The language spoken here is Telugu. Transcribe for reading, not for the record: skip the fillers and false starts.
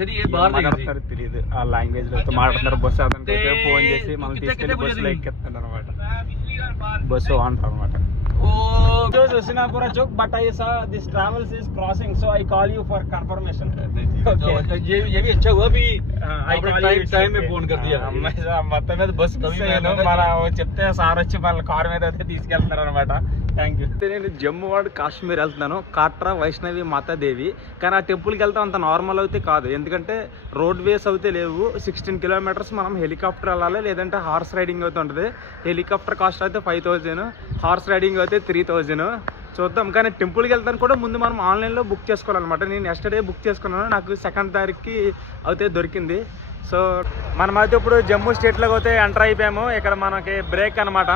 తెలియదు ఆ లాంగ్వేజ్ లో మాట్లాడుతున్నారు. బస్సు అతనికి ఫోన్ చేసి మనం తీసుకెళ్లి బస్సులో ఎక్కిస్తాను అనమాట. బస్సు అంటారు అనమాట. Sinapura joke, but I saw this travels is crossing, so I call you for confirmation. ये भी अच्छा हुआ भी टाइम में फोन कर दिया. మొత్తం మీద బస్సు మన చెప్తే సార్ వచ్చి మన కార్ మీద అయితే తీసుకెళ్తున్నారు అనమాట. Thank you. నేను జమ్మూ వాడు కాశ్మీర్ వెళ్తున్నాను. కాట్రా వైష్ణవి మాతాదేవి. కానీ ఆ టెంపుల్కి వెళ్తాం అంత నార్మల్ అయితే కాదు, ఎందుకంటే రోడ్ వేస్ అయితే లేవు. 16 kilometers మనం హెలికాప్టర్ వెళ్ళాలి, లేదంటే హార్స్ రైడింగ్ అయితే ఉంటుంది. హెలికాప్టర్ కాస్ట్ అయితే 5,000, హార్స్ రైడింగ్ అయితే 3,000. చూద్దాం. కానీ టెంపుల్కి వెళ్తాను కూడా ముందు మనం ఆన్లైన్లో బుక్ చేసుకోవాలన్నమాట. నేను ఎస్టర్డే బుక్ చేసుకున్నాను, నాకు 2nd తారీఖుకి అయితే దొరికింది. సో మనమైతే ఇప్పుడు జమ్మూ స్టేట్లోకి అయితే ఎంటర్ అయిపోయాము. ఇక్కడ మనకి బ్రేక్ అనమాట.